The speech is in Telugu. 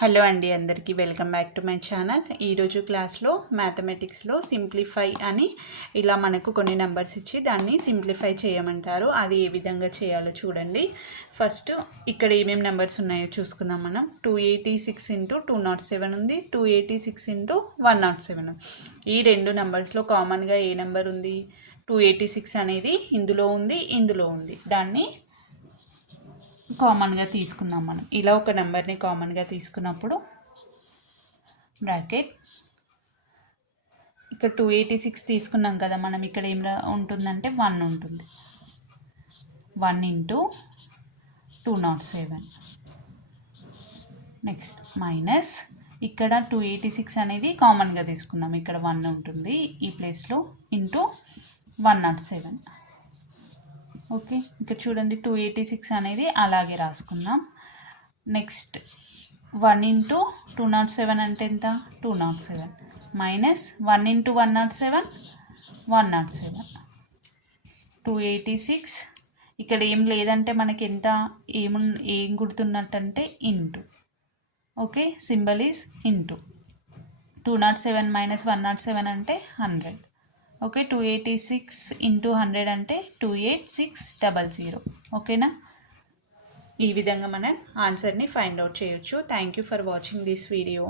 హలో అండి, అందరికీ welcome back to my channel. ఈరోజు క్లాస్లో మ్యాథమెటిక్స్లో సింప్లిఫై అని ఇలా మనకు కొన్ని నెంబర్స్ ఇచ్చి దాన్ని సింప్లిఫై చేయమంటారు. అది ఏ విధంగా చేయాలో చూడండి. ఫస్ట్ ఇక్కడ ఏమేమి నెంబర్స్ ఉన్నాయో చూసుకుందాం. మనం 286 ఇంటూ 207 ఉంది, 286 ఇంటూ 107. ఈ రెండు నెంబర్స్లో కామన్గా ఏ నెంబర్ ఉంది? 286 అనేది ఇందులో ఉంది, ఇందులో ఉంది. దాన్ని కామన్గా తీసుకుందాం. మనం ఇలా ఒక నెంబర్ని కామన్గా తీసుకున్నప్పుడు బ్రాకెట్ ఇక్కడ 286 తీసుకున్నాం కదా, మనం ఇక్కడ ఏం ఉంటుందంటే 1 ఉంటుంది. 1 ఇంటూ 207. నెక్స్ట్ మైనస్ ఇక్కడ 286 అనేది కామన్గా తీసుకున్నాం, ఇక్కడ 1 ఉంటుంది ఈ ప్లేస్లో, ఇంటూ 107. ఓకే, ఇక్కడ చూడండి 286 అనేది అలాగే రాసుకుందాం. నెక్స్ట్ 1 ఇంటూ 207 అంటే ఎంత? 207 మైనస్ 1 ఇంటూ 107 107. 286 ఇక్కడ ఏం లేదంటే మనకి ఎంత ఏం గుర్తున్నట్టంటే into. Okay, symbol is into. 207 minus 107 అంటే 100. ఓకే, 286 ఇంటూ 100 అంటే 28600. ఓకేనా? ఈ విధంగా మనం ఆన్సర్ని ఫైండ్ అవుట్ చేయొచ్చు. Thank you for watching this video.